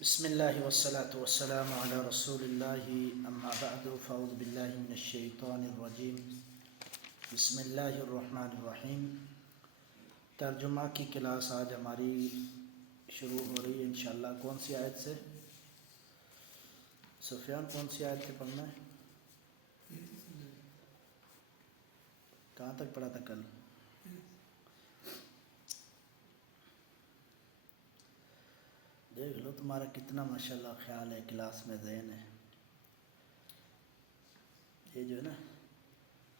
بسم اللہ والصلاة والسلام علی رسول اللہ اما بعد فاعوذ باللہ من الشیطان الرجیم بسم اللہ الرحمن الرحیم۔ ترجمہ کی کلاس آج ہماری شروع ہو رہی ہے انشاءاللہ۔ کون سی آیت سے؟ سفیان کون سی آیت سے پڑھنا ہے؟ کہاں تک پڑھا تھا کل؟ دیکھ لو تمہارا کتنا ماشاءاللہ خیال ہے، کلاس میں ذہن ہے۔ یہ جو ہے نا،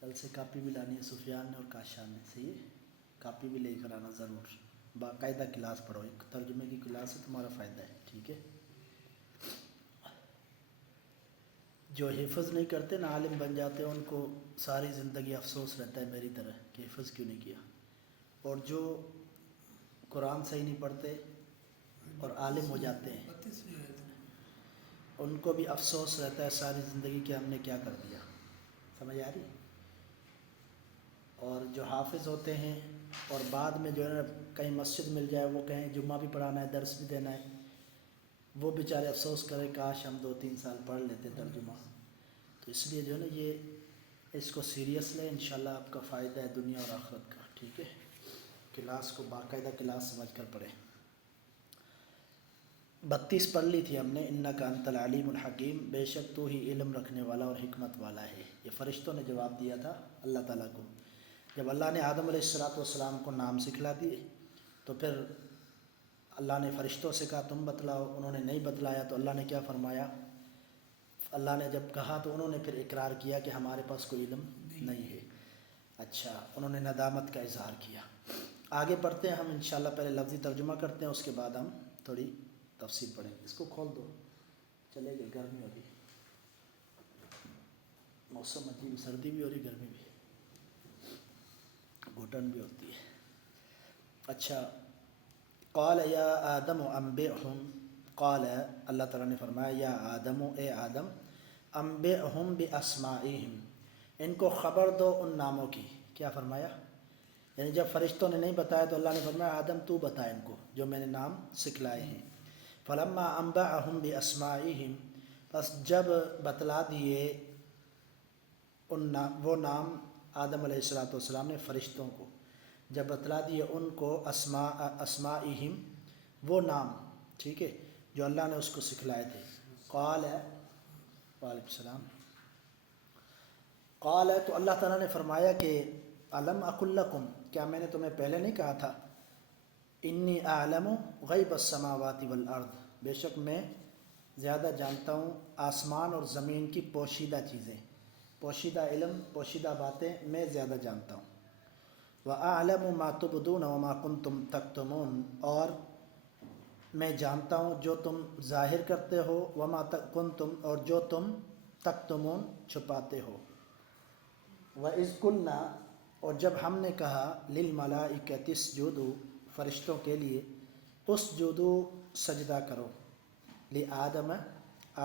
کل سے کاپی بھی لانی ہے سفیان نے اور کاشان نے، صحیح ہے؟ کاپی بھی لے کر آنا ضرور، باقاعدہ کلاس پڑھو، ایک ترجمے کی کلاس ہے، تمہارا فائدہ ہے، ٹھیک ہے؟ جو حفظ نہیں کرتے نا، عالم بن جاتے ہیں، ان کو ساری زندگی افسوس رہتا ہے میری طرح کہ حفظ کیوں نہیں کیا، اور جو قرآن صحیح نہیں پڑھتے اور عالم ہو جاتے ہیں ان کو بھی افسوس رہتا ہے ساری زندگی کہ ہم نے کیا کر دیا۔ سمجھ آ رہی؟ اور جو حافظ ہوتے ہیں اور بعد میں جو ہے نا کہیں مسجد مل جائے، وہ کہیں جمعہ بھی پڑھانا ہے، درس بھی دینا ہے، وہ بیچارے افسوس کریں کاش ہم 2-3 سال پڑھ لیتے ترجمہ۔ تو اس لیے جو ہے نا یہ اس کو سیریس لیں، انشاءاللہ آپ کا فائدہ ہے دنیا اور آخرت کا، ٹھیک ہے؟ کلاس کو باقاعدہ کلاس سمجھ کر پڑھیں۔ 32 پڑھ لی تھی ہم نے، انک انت العلیم الحکیم، بے شک تو ہی علم رکھنے والا اور حکمت والا ہے۔ یہ فرشتوں نے جواب دیا تھا اللہ تعالیٰ کو، جب اللہ نے آدم علیہ السلام کو نام سکھلا دیے تو پھر اللہ نے فرشتوں سے کہا تم بتلاؤ، انہوں نے نہیں بتلایا تو اللہ نے کیا فرمایا؟ اللہ نے جب کہا تو انہوں نے پھر اقرار کیا کہ ہمارے پاس کوئی علم نہیں ہے۔ اچھا، انہوں نے ندامت کا اظہار کیا۔ آگے بڑھتے ہیں ہم انشاءاللہ، پہلے لفظی ترجمہ کرتے ہیں، اس کے بعد ہم تھوڑی تفصیل پڑھیں گے۔ اس کو کھول دو، چلے گئے، گرمی ہو رہی، موسم عجیب، سردی بھی ہو رہی، گرمی بھی، گھٹن بھی ہوتی ہے۔ اچھا، قال یا آدم انبئہم، قال اللہ تعالیٰ نے فرمایا یا آدم، اے آدم، انبئہم باسمائہم، ان کو خبر دو ان ناموں کی۔ کیا فرمایا؟ یعنی جب فرشتوں نے نہیں بتایا تو اللہ نے فرمایا آدم تو بتا ان کو جو میں نے نام سکھلائے ہیں۔ فلما انبأہم باسمائہم، پس جب بتلا دیے وہ نام آدم علیہ السلام نے فرشتوں کو، جب بتلا دیے ان کو اسمائہم، وہ نام، ٹھیک ہے، جو اللہ نے اس کو سکھلائے تھے۔ قال، وعلیکم السلام، قال، تو اللہ تعالیٰ نے فرمایا کہ الم اقل لکم، کیا میں نے تمہیں پہلے نہیں کہا تھا؟ انی اعلم غیب السماوات والارض، بے شک میں زیادہ جانتا ہوں آسمان اور زمین کی پوشیدہ چیزیں، پوشیدہ علم، پوشیدہ باتیں میں زیادہ جانتا ہوں۔ وَأَعْلَمُ مَا تُبْدُونَ وَمَا كُنْتُمْ تَكْتُمُونَ، اور میں جانتا ہوں جو تم ظاہر کرتے ہو، وَمَا كُنْتُمْ، اور جو تم تَكْتُمُونَ چھپاتے ہو۔ وَإِذْ قُلْنَا، اور جب ہم نے کہا لِلْمَلَائِكَةِ اسْجُدُوا، فرشتوں کے لیے، اسجدوا، سجدہ کرو، لِآدَمَ،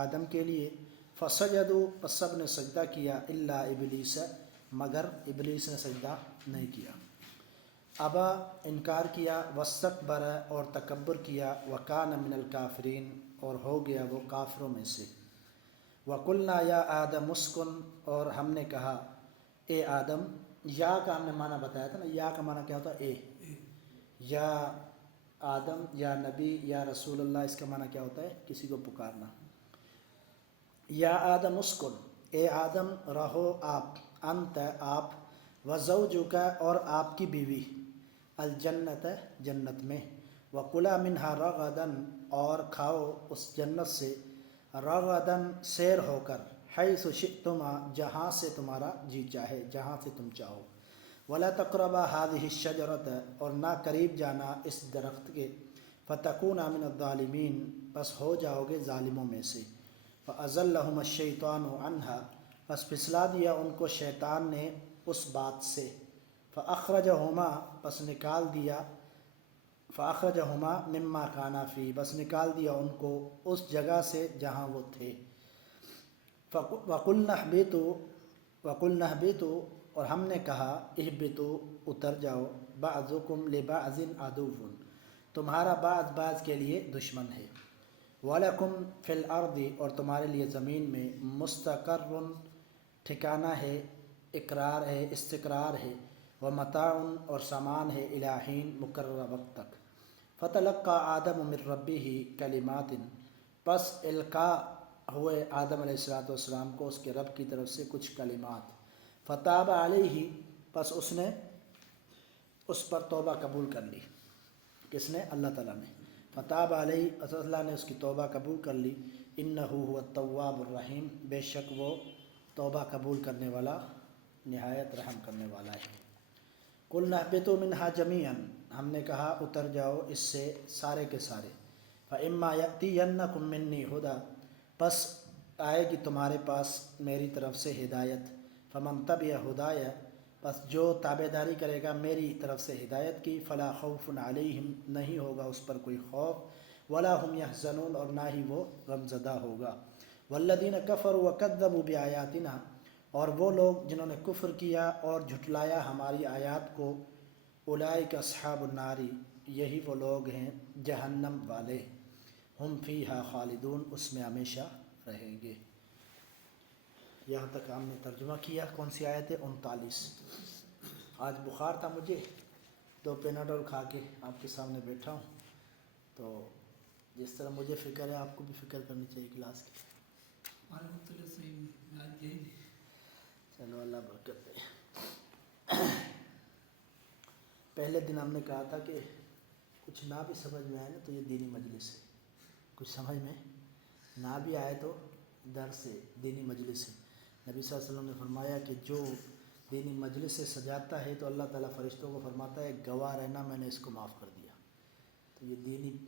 آدم کے لیے، فسجدوا، پس سب نے سجدہ کیا، الا ابلیس، مگر ابلیس نے سجدہ نہیں کیا۔ ابا، انکار کیا، واستکبر، اور تکبر کیا، وکان من الکافرین، اور ہو گیا وہ کافروں میں سے۔ وقلنا یا آدم اسکن، اور ہم نے کہا اے آدم، یا کا ہم نے معنی بتایا تھا نا، یا کا معنی کیا ہوتا ہے؟ اے، یا آدم، یا نبی، یا رسول اللہ، اس کا معنی کیا ہوتا ہے؟ کسی کو پکارنا۔ یا آدم اسکن، اے آدم رہو آپ، انت آپ، وزوجک، اور آپ کی بیوی، الجنت، جنت میں، وکلا منہا رغدن، اور کھاؤ اس جنت سے، رغدن، سیر ہو کر، حیث شئتما، جہاں سے تمہارا جی چاہے، جہاں سے تم چاہو، ولا تقربا هذه الشجرة، اور نہ قریب جانا اس درخت کے، فتکونا من الظالمین، بس ہو جاؤ گے ظالموں میں سے۔ فأزلہم الشیطان عنہا، بس پھسلا دیا ان کو شیطان نے اس بات سے، فأخرجہما، بس نکال دیا، فأخرجہما مما کانا فی، بس نکال دیا ان کو اس جگہ سے جہاں وہ تھے۔ وقلنا اہبطوا، وقلنا اہبطوا، اور ہم نے کہا اہبطوا، اتر جاؤ، بعضکم لبعض عدو، تمہارا بعض بعض کے لیے دشمن ہے۔ وَلَكُمْ فِي الْأَرْضِ اور تمہارے لیے زمین میں مستقر ٹھکانہ ہے، اقرار ہے، استقرار ہے، ومتاع اور سامان ہے، الی حین مقررہ وقت تک۔ فتلقى آدم من ربہ کلمات، پس القا ہوئے آدم علیہ السلام کو اس کے رب کی طرف سے کچھ کلمات۔ فتاب علیہ، پس اس نے اس پر توبہ قبول کر لی۔ کس نے؟ اللہ تعالیٰ نے۔ فتاب علیہ، اللہ نے اس کی توبہ قبول کر لی۔ انہ هو التواب الرحیم، بے شک وہ توبہ قبول کرنے والا، نہایت رحم کرنے والا ہے۔ قلنا اہبطوا منہا جمیعا، ہم نے کہا اتر جاؤ اس سے سارے کے سارے۔ فاما یأتینکم منی ھدی، پس آئے گی تمہارے پاس میری طرف سے ہدایت۔ فمن تبع ھدایا، پس جو تابع داری کرے گا میری طرف سے ہدایت کی، فلا خوف علیہم، نہیں ہوگا اس پر کوئی خوف، ولا هم یحزنون، اور نہ ہی وہ غم زدہ ہوگا۔ والذین کفروا وکذبوا بآیاتنا، اور وہ لوگ جنہوں نے کفر کیا اور جھٹلایا ہماری آیات کو، اولئک اصحاب النار، یہی وہ لوگ ہیں جہنم والے، ہم فیہا خالدون، اس میں ہمیشہ رہیں گے۔ یہاں تک ہم نے ترجمہ کیا۔ کون سی آیت ہے؟ 39۔ آج بخار تھا مجھے، 2 پیناڈول کھا کے آپ کے سامنے بیٹھا ہوں، تو جس طرح مجھے فکر ہے آپ کو بھی فکر کرنی چاہیے کلاس کی۔ چلو اللہ برکت دے۔ پہلے دن ہم نے کہا تھا کہ کچھ نہ بھی سمجھ میں آئے نا تو یہ دینی مجلس ہے، کچھ سمجھ میں نہ بھی آئے تو درس سے دینی مجلس ہے۔ نبی صلی اللہ علیہ وسلم نے فرمایا کہ جو دینی مجلس سے سجاتا ہے تو اللہ تعالیٰ فرشتوں کو فرماتا ہے گواہ رہنا میں نے اس کو معاف کر دیا۔ تو یہ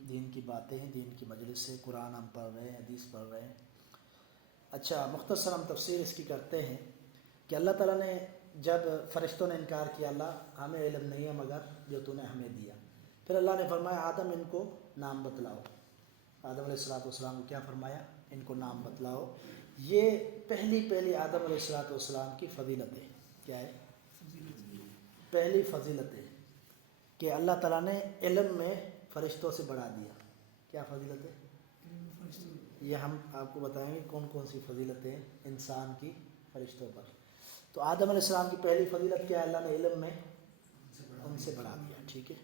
دین کی باتیں ہیں، دین کی مجلس سے قرآن ہم پڑھ رہے ہیں، حدیث پڑھ رہے ہیں۔ اچھا، مختصر ہم تفسیر اس کی کرتے ہیں کہ اللہ تعالیٰ نے جب فرشتوں نے انکار کیا، اللہ ہمیں علم نہیں ہے مگر جو تو نے ہمیں دیا، پھر اللہ نے فرمایا آدم ان کو نام بتلاؤ۔ آدم علیہ السلام کو کیا فرمایا؟ ان کو نام بتلاؤ۔ یہ پہلی آدم علیہ السلام کی فضیلت ہے۔ کیا ہے؟ پہلی فضیلت ہے کہ اللہ تعالیٰ نے علم میں فرشتوں سے بڑھا دیا۔ کیا فضیلت ہے؟ یہ ہم آپ کو بتائیں گے کون کون سی فضیلتیں انسان کی فرشتوں پر۔ تو آدم علیہ السلام کی پہلی فضیلت کیا ہے؟ اللہ نے علم میں ان سے بڑھا دیا۔ ٹھیک ہے۔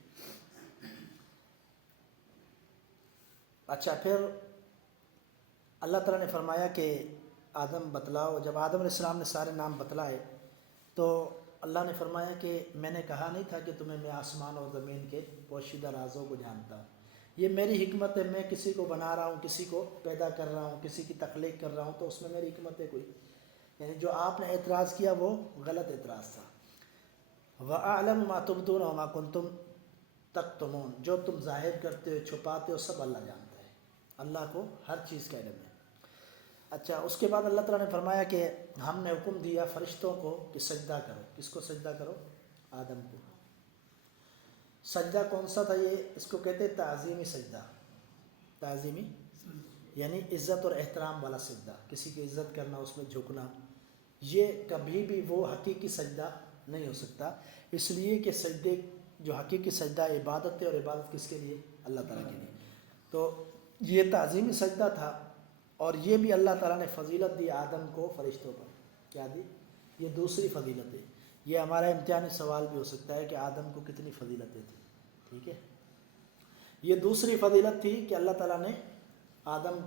اچھا، پھر اللہ تعالیٰ نے فرمایا کہ آدم بتلاؤ۔ جب آدم علیہ السلام نے سارے نام بتلائے تو اللہ نے فرمایا کہ میں نے کہا نہیں تھا کہ تمہیں میں آسمان اور زمین کے پوشیدہ رازوں کو جانتا ہوں۔ یہ میری حکمت ہے، میں کسی کو بنا رہا ہوں، کسی کو پیدا کر رہا ہوں، کسی کی تخلیق کر رہا ہوں، تو اس میں میری حکمت ہے کوئی۔ یعنی جو آپ نے اعتراض کیا وہ غلط اعتراض تھا۔ وَأَعْلَمُ مَا تُبْدُونَ وَمَا كُنْتُمْ تَكْتُمُونَ، جو تم ظاہر کرتے ہو چھپاتے ہو سب اللہ جانتا ہے۔ اللہ کو ہر چیز کا علم ہے۔ اچھا، اس کے بعد اللہ تعالیٰ نے فرمایا کہ ہم نے حکم دیا فرشتوں کو کہ سجدہ کرو۔ کس کو سجدہ کرو؟ آدم کو۔ سجدہ کون سا تھا؟ یہ اس کو کہتے ہیں تعظیمی سجدہ۔ تعظیمی یعنی عزت اور احترام والا سجدہ، کسی کی عزت کرنا، اس میں جھکنا۔ یہ کبھی بھی وہ حقیقی سجدہ نہیں ہو سکتا، اس لیے کہ سجدے جو حقیقی سجدہ عبادت ہے، اور عبادت کس کے لیے؟ اللہ تعالیٰ کے لیے۔ تو یہ تعظیمی سجدہ تھا، اور یہ بھی اللہ تعالیٰ نے فضیلت دی آدم کو فرشتوں پر۔ کیا دی؟ یہ دوسری فضیلت ہے۔ یہ ہمارا امتحانی سوال بھی ہو سکتا ہے کہ آدم کو کتنی فضیلتیں تھیں۔ ٹھیک ہے، یہ دوسری فضیلت تھی کہ اللہ تعالیٰ نے آدم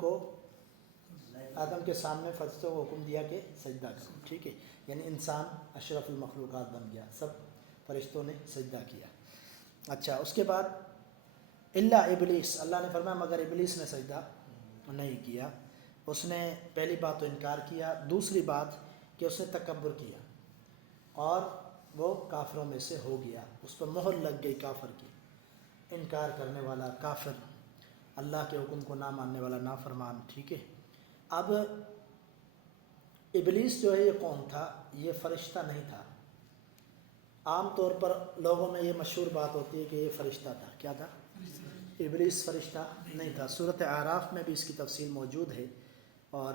کے سامنے فرشتوں کو حکم دیا کہ سجدہ کرو۔ ٹھیک ہے، یعنی انسان اشرف المخلوقات بن گیا، سب فرشتوں نے سجدہ کیا۔ اچھا، اس کے بعد الا ابلیس، اللہ نے فرمایا مگر ابلیس نے سجدہ نہیں کیا۔ اس نے پہلی بات تو انکار کیا، دوسری بات کہ اس نے تکبر کیا اور وہ کافروں میں سے ہو گیا، اس پر مہر لگ گئی کافر کی۔ انکار کرنے والا کافر، اللہ کے حکم کو نہ ماننے والا نافرمان۔ ٹھیک ہے، اب ابلیس جو ہے یہ کون تھا؟ یہ فرشتہ نہیں تھا۔ عام طور پر لوگوں میں یہ مشہور بات ہوتی ہے کہ یہ فرشتہ تھا۔ کیا تھا؟ ابلیس فرشتہ نہیں تھا۔ سورۃ اعراف میں بھی اس کی تفصیل موجود ہے، اور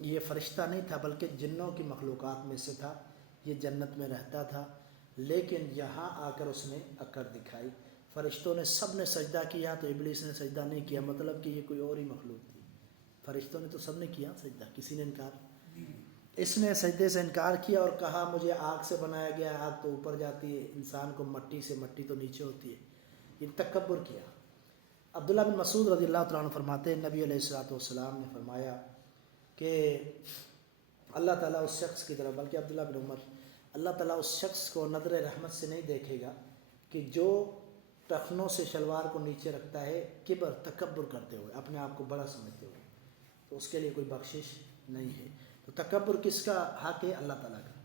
یہ فرشتہ نہیں تھا بلکہ جنوں کی مخلوقات میں سے تھا۔ یہ جنت میں رہتا تھا، لیکن یہاں آ کر اس نے اکڑ دکھائی۔ فرشتوں نے سب نے سجدہ کیا تو ابلیس نے سجدہ نہیں کیا، مطلب کہ یہ کوئی اور ہی مخلوق تھی۔ فرشتوں نے تو سب نے کیا سجدہ، کسی نے انکار؟ اس نے سجدے سے انکار کیا اور کہا مجھے آگ سے بنایا گیا، آگ تو اوپر جاتی ہے، انسان کو مٹی سے، مٹی تو نیچے ہوتی ہے، یہ تکبر کیا۔ عبداللہ بن مسعود رضی اللہ تعالیٰ عنہ فرماتے ہیں نبی علیہ الصلوۃ والسلام نے فرمایا کہ اللہ تعالیٰ اس شخص کی طرف، بلکہ عبداللہ بن عمر، اللہ تعالیٰ اس شخص کو نظر رحمت سے نہیں دیکھے گا کہ جو ٹخنوں سے شلوار کو نیچے رکھتا ہے، کبر تکبر کرتے ہوئے، اپنے آپ کو بڑا سمجھتے ہوئے، تو اس کے لیے کوئی بخشش نہیں ہے۔ تو تکبر کس کا حق ہے؟ اللہ تعالیٰ کا۔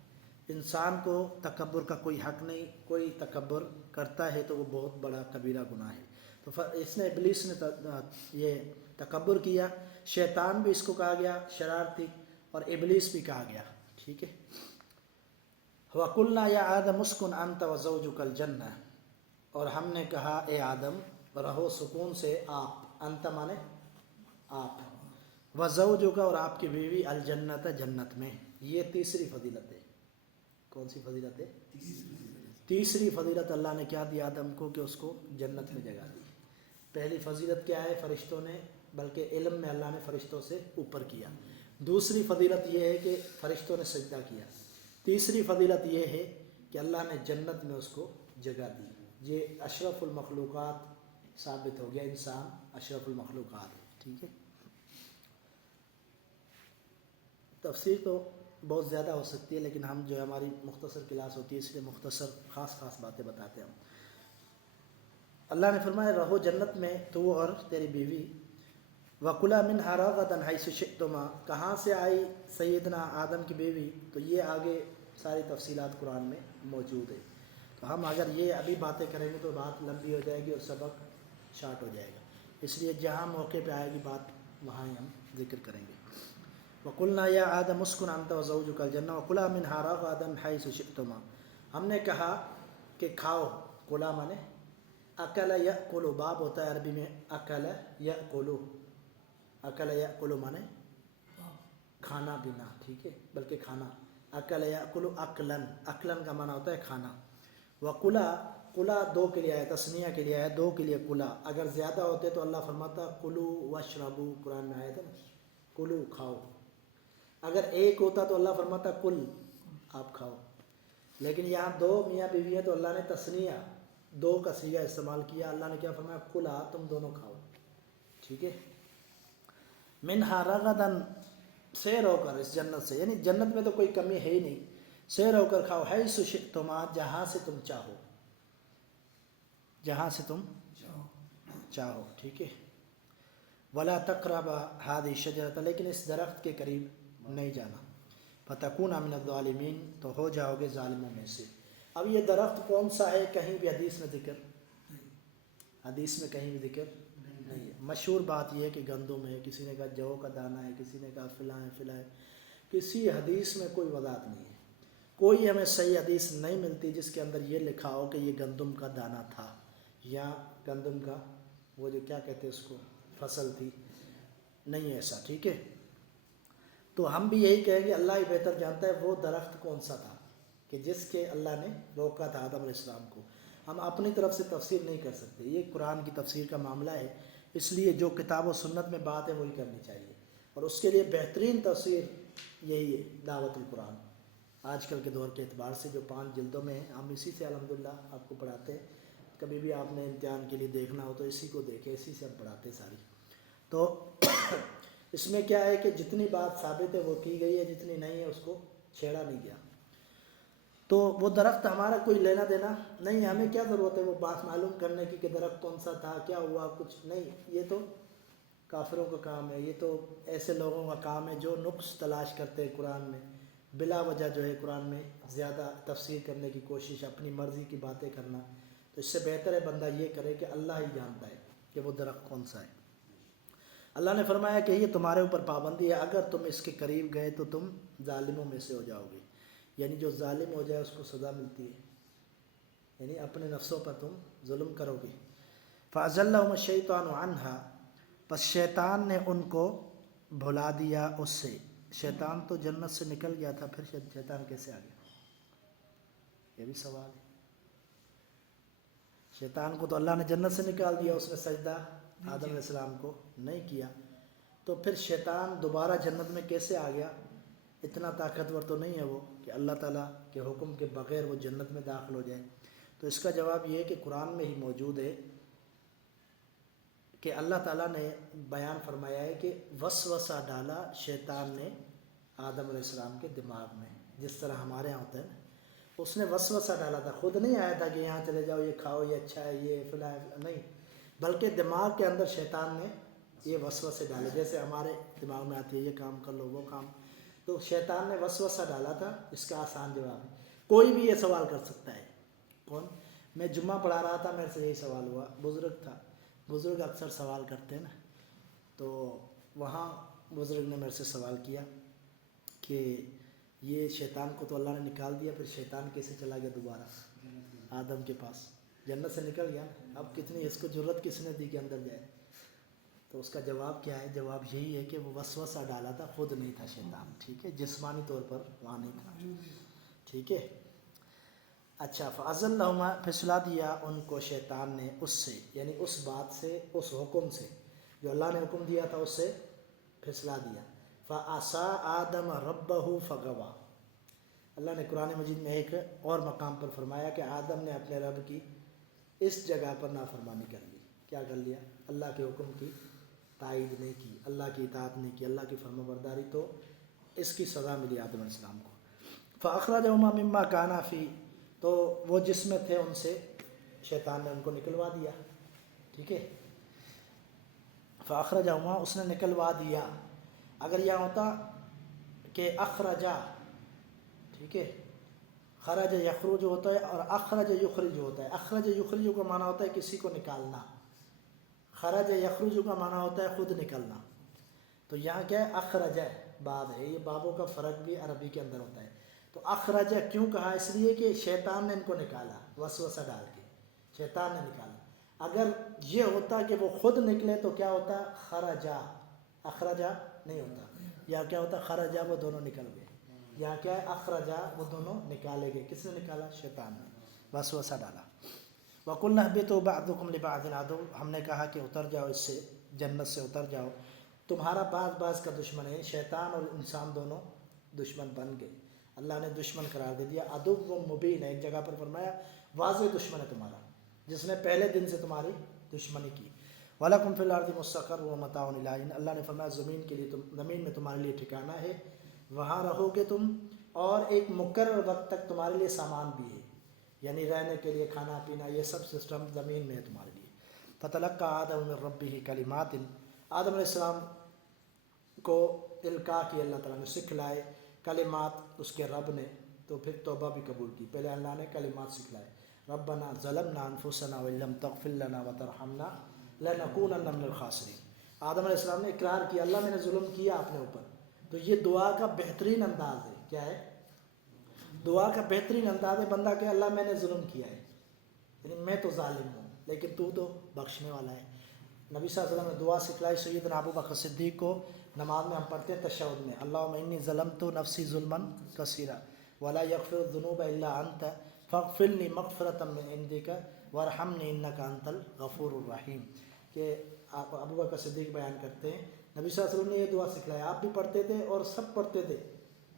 انسان کو تکبر کا کوئی حق نہیں، کوئی تکبر کرتا ہے تو وہ بہت بڑا کبیرہ گناہ ہے۔ تو اس نے ابلیس نے یہ تکبر کیا، شیطان بھی اس کو کہا گیا شرارتی، اور ابلیس بھی کہا گیا، ٹھیک ہے۔ وَقُلْنَا يَا آدَمُ اسْكُنْ أَنْتَ وَزَوْجُكَ الْجَنَّةَ، اور ہم نے کہا اے آدم رہو سکون سے آپ، انت مانے آپ، وزوجک اور آپ کی بیوی، الجنت جنت میں۔ یہ تیسری فضیلت ہے۔ کون سی فضیلت ہے؟ تیسری فضیلت اللہ نے کیا دی آدم کو کہ اس کو جنت میں جگہ دی۔ پہلی فضیلت کیا ہے؟ فرشتوں نے، بلکہ علم میں اللہ نے فرشتوں سے اوپر کیا۔ دوسری فضیلت یہ ہے کہ فرشتوں نے سجدہ کیا۔ تیسری فضیلت یہ ہے کہ اللہ نے جنت میں اس کو جگہ دی۔ یہ اشرف المخلوقات ثابت ہو گیا، انسان اشرف المخلوقات ہے، ٹھیک ہے۔ تفسیر تو بہت زیادہ ہو سکتی ہے، لیکن ہم جو ہماری مختصر کلاس ہوتی ہے اس لیے مختصر خاص باتیں بتاتے ہیں ہم۔ اللہ نے فرمایا رہو جنت میں تو اور تیری بیوی، وَكُلَا مِنْهَا رَغَدًا حَيْثُ شِئْتُمَا، کہاں سے آئی سیدنا آدم کی بیوی؟ تو یہ آگے ساری تفصیلات قرآن میں موجود ہے، تو ہم اگر یہ ابھی باتیں کریں گے تو بات لمبی ہو جائے گی اور سبق شارٹ ہو جائے گا، اس لیے جہاں موقع پہ آئے گی بات وہاں ہی ہم ذکر کریں گے۔ وَقُلْنَا يَا آدَمُ اسْكُنْ أَنْتَ وَزَوْجُكَ الْجَنَّةَ وَكُلَا مِنْهَا رَغَدًا حَيْثُ شِئْتُمَا، ہم نے کہا کہ کھاؤ، کلا مانے اکل یأکل، باب ہوتا ہے عربی میں اکل یأکل، اکل یأکل مانے کھانا پینا، ٹھیک ہے، بلکہ کھانا، اکل یأکل اکلن، اکلن کا معنی ہوتا ہے کھانا۔ وَقُلَا، کلا دو کے لیے آیا، تسنیہ کے لیے آیا، دو کے لیے کلا، اگر زیادہ ہوتے تو اللہ فرماتا کلو واشربو، قرآن میں آیا تھا نا، کلو کھاؤ، اگر ایک ہوتا تو اللہ فرماتا کل آپ کھاؤ، لیکن یہاں دو میاں بیوی ہیں تو اللہ نے تسنیہ دو کا صیغہ استعمال کیا، اللہ نے کیا فرمایا کلا، تم دونوں کھاؤ، ٹھیک ہے۔ منہا رغدن، سیر ہو کر اس جنت سے، یعنی جنت میں تو کوئی کمی ہے ہی نہیں، سیر ہو کر کھاؤ، حیث شئتما، جہاں سے تم چاہو، جہاں سے تم چاہو، ٹھیک ہے۔ ولا تقربا هذه الشجرة، لیکن اس درخت کے قریب نہیں جانا، فتکونا من الظالمین، تو ہو جاؤ گے ظالموں میں سے۔ اب یہ درخت کون سا ہے؟ کہیں بھی حدیث میں ذکر، حدیث میں کہیں بھی ذکر نہیں ہے۔ مشہور بات یہ ہے کہ گندم ہے، کسی نے کہا جو کا دانہ ہے، کسی نے کہا فلاں ہے فلاں ہے، کسی حدیث میں کوئی وضاحت نہیں ہے، کوئی ہمیں صحیح حدیث نہیں ملتی جس کے اندر یہ لکھا ہو کہ یہ گندم کا دانہ تھا یا گندم کا وہ جو کیا کہتے ہیں اس کو فصل تھی، نہیں ایسا، ٹھیک ہے۔ تو ہم بھی یہی کہیں گے اللہ ہی بہتر جانتا ہے وہ درخت کون سا تھا کہ جس کے اللہ نے روکا تھا آدم علیہ السلام کو، ہم اپنی طرف سے تفسیر نہیں کر سکتے، یہ قرآن کی تفسیر کا معاملہ ہے، اس لیے جو کتاب و سنت میں بات ہے وہی کرنی چاہیے، اور اس کے لیے بہترین تفسیر یہی ہے دعوت القرآن، آج کل کے دور کے اعتبار سے جو 5 جلدوں میں ہے، ہم اسی سے الحمدللہ آپ کو پڑھاتے ہیں، کبھی بھی آپ نے امتحان کے لیے دیکھنا ہو تو اسی کو دیکھیں، اسی سے ہم پڑھاتے ہیں ساری۔ تو اس میں کیا ہے کہ جتنی بات ثابت ہے وہ کی گئی ہے، جتنی نہیں ہے اس کو چھیڑا نہیں گیا۔ تو وہ درخت ہمارا کوئی لینا دینا نہیں ہے، ہمیں کیا ضرورت ہے وہ بات معلوم کرنے کی کہ درخت کون سا تھا، کیا ہوا، کچھ نہیں، یہ تو کافروں کا کام ہے، یہ تو ایسے لوگوں کا کام ہے جو نقص تلاش کرتے ہیں قرآن میں، بلا وجہ جو ہے قرآن میں زیادہ تفسیر کرنے کی کوشش، اپنی مرضی کی باتیں کرنا، تو اس سے بہتر ہے بندہ یہ کرے کہ اللہ ہی جانتا ہے کہ وہ درخت کون سا ہے۔ اللہ نے فرمایا کہ یہ تمہارے اوپر پابندی ہے، اگر تم اس کے قریب گئے تو تم ظالموں میں سے ہو جاؤ گے، یعنی جو ظالم ہو جائے اس کو سزا ملتی ہے، یعنی اپنے نفسوں پر تم ظلم کرو گے۔ فَأَزَلَّهُمُ الشَّيْطَانُ عَنْهَا، پس شیطان نے ان کو بھلا دیا اس سے، شیطان تو جنت سے نکل گیا تھا، پھر شیطان کیسے آ گیا؟ یہ بھی سوال ہے۔ شیطان کو تو اللہ نے جنت سے نکال دیا، اس نے سجدہ آدم علیہ السلام کو نہیں کیا، تو پھر شیطان دوبارہ جنت میں کیسے آ گیا؟ اتنا طاقتور تو نہیں ہے وہ کہ اللہ تعالیٰ کے حکم کے بغیر وہ جنت میں داخل ہو جائے۔ تو اس کا جواب یہ ہے کہ قرآن میں ہی موجود ہے کہ اللہ تعالیٰ نے بیان فرمایا ہے کہ وسوسہ ڈالا شیطان نے آدم علیہ السلام کے دماغ میں، جس طرح ہمارے یہاں ہوتا ہے نا، اس نے وسوسہ ڈالا تھا، خود نہیں آیا تھا کہ یہاں چلے جاؤ، یہ کھاؤ، یہ اچھا ہے، یہ فلاں نہیں، بلکہ دماغ کے اندر شیطان نے یہ وسوسے ڈالے، جیسے ہمارے دماغ میں آتی ہے یہ کام کر لو، وہ کام۔ تو شیطان نے وسوسہ ڈالا تھا۔ اس کا آسان جواب ہے، کوئی بھی یہ سوال کر سکتا ہے۔ کون؟ میں جمعہ پڑھا رہا تھا، میرے سے یہی سوال ہوا، بزرگ تھا، بزرگ اکثر سوال کرتے ہیں نا، تو وہاں بزرگ نے میرے سے سوال کیا کہ یہ شیطان کو تو اللہ نے نکال دیا، پھر شیطان کیسے چلا گیا دوبارہ آدم کے پاس؟ جنت سے نکل گیا، اب کتنی اس کو ضرورت کس نے دی کہ اندر جائے؟ تو اس کا جواب کیا ہے؟ جواب یہی ہے کہ وہ وسوسہ ڈالا تھا، خود نہیں تھا شیطان، ٹھیک ہے، جسمانی طور پر وہاں نہیں تھا، ٹھیک ہے۔ اچھا، فَأَزَلَّهُمَا، پھسلا دیا ان کو شیطان نے اس سے، یعنی اس بات سے، اس حکم سے جو اللہ نے حکم دیا تھا، اس سے پھسلا دیا۔ فَعَصَىٰ آدَمَ رَبَّهُ فَغَوَىٰ، اللہ نے قرآن مجید میں ایک اور مقام پر فرمایا کہ آدم نے اپنے رب کی اس جگہ پر نافرمانی کر لی۔ کیا کر لیا؟ اللہ کے حکم کی تائید نہیں کی، اللہ کی اطاعت نہیں کی، اللہ کی فرما برداری، تو اس کی سزا ملی آدم علیہ السلام کو۔ فَأَخْرَجَهُمَا مِمَّا كَانَا فِيهِ، تو وہ جس میں تھے ان سے شیطان نے ان کو نکلوا دیا، ٹھیک ہے۔ فَأَخْرَجَهُمَا، اس نے نکلوا دیا، اگر یہ ہوتا کہ اخرجا، ٹھیک ہے، خرج یخرج ہوتا ہے اور اخرج یخرج ہوتا ہے۔ اخرج یخرج کا معنی ہوتا ہے کسی کو نکالنا، خرج یخرج کا معنی ہوتا ہے خود نکلنا۔ تو یہاں کیا ہے؟ اخرج باب ہے، یہ بابوں کا فرق بھی عربی کے اندر ہوتا ہے۔ تو اخرج کیوں کہا؟ اس لیے کہ شیطان نے ان کو نکالا، وسوسہ ڈال کے شیطان نے نکالا۔ اگر یہ ہوتا کہ وہ خود نکلے تو کیا ہوتا؟ خرجا، اخرجا نہیں ہوتا، یا کیا ہوتا؟ خرجا، وہ دونوں نکل گئے۔ یہاں کیا ہے؟ اخرجا، وہ دونوں نکالے گئے۔ کس نے نکالا؟ شیطان نے، وسوسہ ڈالا۔ وَقُلْنَا اهْبِطُوا بَعْضُكُمْ لِبَعْضٍ عَدُوٌّ، ہم نے کہا کہ اتر جاؤ اس سے، جنت سے اتر جاؤ، تمہارا بعض کا دشمن ہے۔ شیطان اور انسان دونوں دشمن بن گئے، اللہ نے دشمن قرار دے دیا۔ عدو مبین ہے، ایک جگہ پر فرمایا واضح دشمن ہے تمہارا، جس نے پہلے دن سے تمہاری دشمنی کی۔ وَلَكُمْ فِي الْأَرْضِ مُسْتَقَرٌّ وَمَتَاعٌ إِلَىٰ حِینٍ، اللہ نے فرمایا زمین کے لیے، زمین میں تمہارے لیے ٹھکانہ ہے، وہاں رہو گے تم، اور ایک مقرر وقت تک تمہارے لیے سامان بھی ہے، یعنی رہنے کے لیے، کھانا پینا، یہ سب سسٹم زمین میں ہے تمہارے لیے۔ فَتَلَقَّىٰ آدَمُ مِن رَبِّهِ كَلِمَاتٍ، آدم علیہ السلام کو القاء کی اللہ تعالیٰ نے، سکھلائے کلمات اس کے رب نے، تو پھر توبہ بھی قبول کی۔ پہلے اللہ نے کلمات سکھلائے، ربنا ظلمنا انفسنا وان لم تغفر لنا وترحمنا لنکونن من الخاسرین۔ آدم علیہ السلام نے اقرار کیا، اللہ میں نے ظلم کیا اپنے اوپر۔ تو یہ دعا کا بہترین انداز ہے، کیا ہے؟ دعا کا بہترین انداز ہے بندہ کہ اللہ میں نے ظلم کیا ہے، یعنی میں تو ظالم ہوں لیکن تو بخشنے والا ہے۔ نبی صلی اللہ علیہ وسلم نے دعا سکھلائی سیدنا ابو بکر صدیق کو، نماز میں ہم پڑھتے ہیں تشہد میں، اللہم انی ظلمت نفسی ظلما کثیرا ولا یغفر الذنوب الا انت فاغفر لی مغفرۃ من عندک وارحمنی انک انت الغفور الرحیم، کہ ابو بکر صدیق بیان کرتے ہیں نبی صلی اللہ علیہ وسلم نے یہ دعا سکھلایا، آپ بھی پڑھتے تھے اور سب پڑھتے تھے۔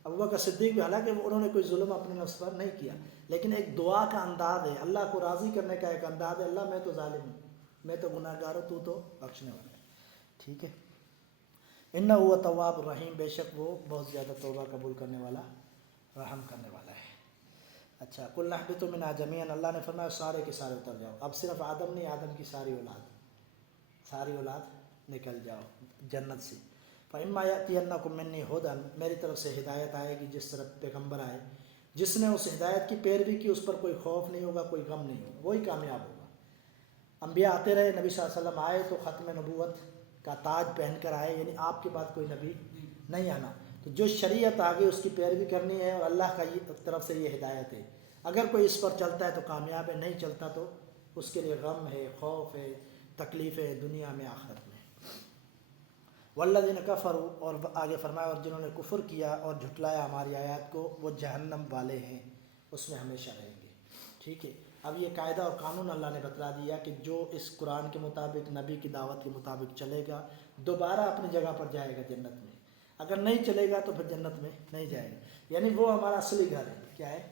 ابو بکر صدیق بھی، حالانکہ انہوں نے کوئی ظلم اپنے نفس پر نہیں کیا، لیکن ایک دعا کا انداز ہے، اللہ کو راضی کرنے کا ایک انداز ہے، اللہ میں تو ظالم ہوں، میں تو گناہ گار ہوں، تو بخشنے والا ہے، ٹھیک ہے۔ انہ هو التواب الرحیم، بے شک وہ بہت زیادہ توبہ قبول کرنے والا، رحم کرنے والا ہے۔ اچھا، قُلْنَا اهْبِطُوا مِنْهَا جَمِيعًا، اللہ نے فرمایا سارے کے سارے اتر جاؤ۔ اب صرف آدم نہیں، آدم کی ساری اولاد نکل جاؤ جنت سے۔ فَإِمَّا يَأْتِيَنَّكُم مِّنِّي هُدًى، میری طرف سے ہدایت آئے گی، جس طرف پیغمبر آئے، جس نے اس ہدایت کی پیروی کی اس پر کوئی خوف نہیں ہوگا، کوئی غم نہیں ہوگا، وہی کامیاب ہوگا۔ انبیاء آتے رہے، نبی صلی اللہ علیہ وسلم آئے تو ختم نبوت کا تاج پہن کر آئے، یعنی آپ کے بعد کوئی نبی نہیں آنا، تو جو شریعت آ گئی اس کی پیروی کرنی ہے، اور اللہ کا طرف سے یہ ہدایت ہے، اگر کوئی اس پر چلتا ہے تو کامیاب ہے، نہیں چلتا تو اس کے لیے غم ہے، خوف ہے، تکلیف ہے، دنیا میں آخرت میں۔ والذین کفروا، اور آگے فرمایا اور جنہوں نے کفر کیا اور جھٹلایا ہماری آیات کو، وہ جہنم والے ہیں، اس میں ہمیشہ رہیں گے، ٹھیک ہے۔ اب یہ قاعدہ اور قانون اللہ نے بتلا دیا کہ جو اس قرآن کے مطابق نبی کی دعوت کے مطابق چلے گا دوبارہ اپنی جگہ پر جائے گا جنت میں، اگر نہیں چلے گا تو پھر جنت میں نہیں جائے گا۔ یعنی وہ ہمارا اصلی گھر ہے، کیا ہے؟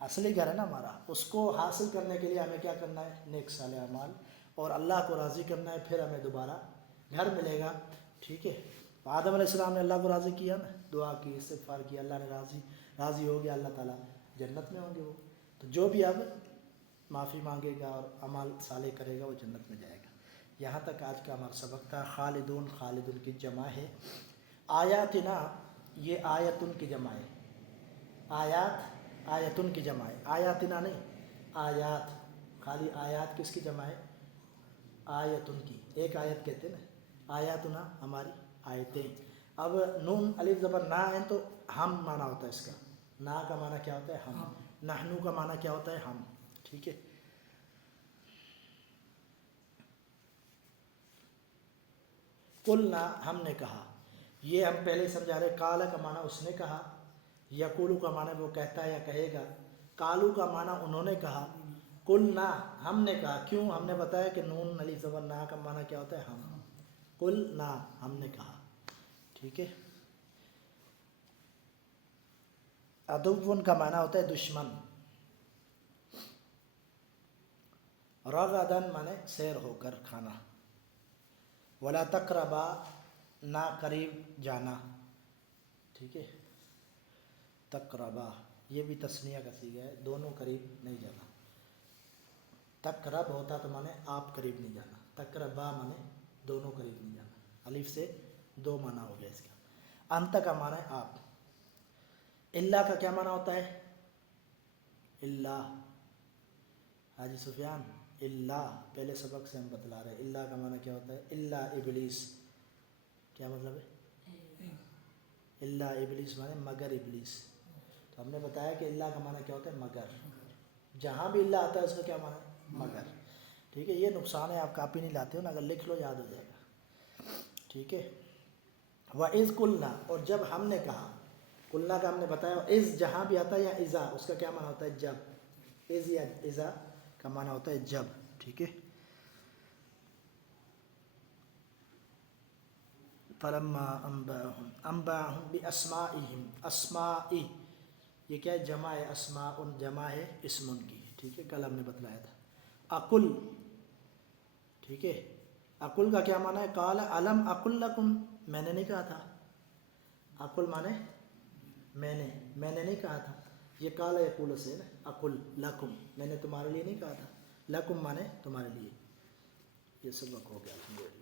اصلی گھر ہے نا ہمارا، اس کو حاصل کرنے کے لیے ہمیں کیا کرنا ہے؟ نیک صالح اعمال، اور اللہ کو راضی کرنا ہے، پھر ہمیں دوبارہ گھر ملے گا، ٹھیک ہے؟ آدم علیہ السلام نے اللہ کو راضی کیا نا، دعا کی، استغفار کیا، اللہ نے راضی ہو گیا، اللہ تعالیٰ جنت میں ہوں گے وہ۔ تو جو بھی اب معافی مانگے گا اور عمل صالح کرے گا وہ جنت میں جائے گا۔ یہاں تک آج کا ہمارا سبق تھا۔ خالدون، خالدون کی جمع ہے آیاتنا، یہ آیتن کی جمع ہے، آیات آیتن کی جمع ہے، آیاتنا نہیں، آیات، خالی آیات کس کی جمع ہے؟ آیتن کی، ایک آیت کہتے ہیں نا، آیاتنا ہماری آیتیں۔ اب نون الف زبر نا ہے تو ہم معنی ہوتا ہے اس کا، نا کا معنی کیا ہوتا ہے؟ ہم، نحنو کا معنی کیا ہوتا ہے؟ ہم، ٹھیک ہے؟ قلنا، ہم نے کہا، یہ ہم پہلے سمجھا رہے، قال کا معنی اس نے کہا، یقولو کا معنی وہ کہتا ہے یا کہے گا، قالو کا معنی انہوں نے کہا، قلنا ہم نے کہا، کیوں؟ ہم نے بتایا کہ نون الف زبر نا کا معنی کیا ہوتا ہے؟ ہم، قلنا ہم نے کہا، ٹھیک ہے؟ عدوٌ کا معنی ہوتا ہے دشمن، رغدن مانے سیر ہو کر کھانا، ولا تقربا نا قریب جانا، ٹھیک ہے؟ تقربا یہ بھی تسنیہ کا صیغہ ہے، دونوں قریب نہیں جانا۔ تقرب ہوتا تو مانے آپ قریب نہیں جانا، تقربا مانے دونوں قریب نہیں جانا، الف سے دو معنی ہو گیا اس کا۔ انت کا معنی ہے آپ۔ اللہ کا کیا معنی ہوتا ہے؟ اللہ، حاجی سفیان، اللہ پہلے سبق سے ہم بتلا رہے ہیں، اللہ کا معنی کیا ہوتا ہے؟ اللہ ابلیس، کیا مطلب ہے؟ اللہ ابلیس مانے مگر ابلیس، تو ہم نے بتایا کہ اللہ کا معنی کیا ہوتا ہے؟ مگر، جہاں بھی اللہ آتا ہے اس کا کیا معنی ہے؟ مگر، ٹھیک ہے؟ یہ نقصان ہے آپ کاپی نہیں لاتے ہو نا، اگر لکھ لو یاد ہو جائے گا، ٹھیک ہے؟ وَإِذْ قُلْنَا، اور جب ہم نے کہا، قلنا کا ہم نے بتایا، از جہاں بھی آتا ہے یا اذا، اس کا کیا معنی ہوتا ہے؟ جب، از یا اذا کا معنی ہوتا ہے جب، ٹھیک ہے؟ فلما انبأهم باسمائهم، اسماء یہ کیا ہے؟ جمع ہے، اسماء جمع ہے اسم کی، ٹھیک ہے؟ کل ہم نے بتلایا تھا۔ اقل، ٹھیک ہے؟ اقل کا کیا معنی ہے؟ قال الم اقل لکم، میں نے نہیں کہا تھا، اقل معنی میں نے نہیں کہا تھا، یہ قال یقول سے نا، اقل لکم میں نے تمہارے لیے نہیں کہا تھا، لکم معنی تمہارے لیے۔ یہ سبق ہو گیا الحمدللہ۔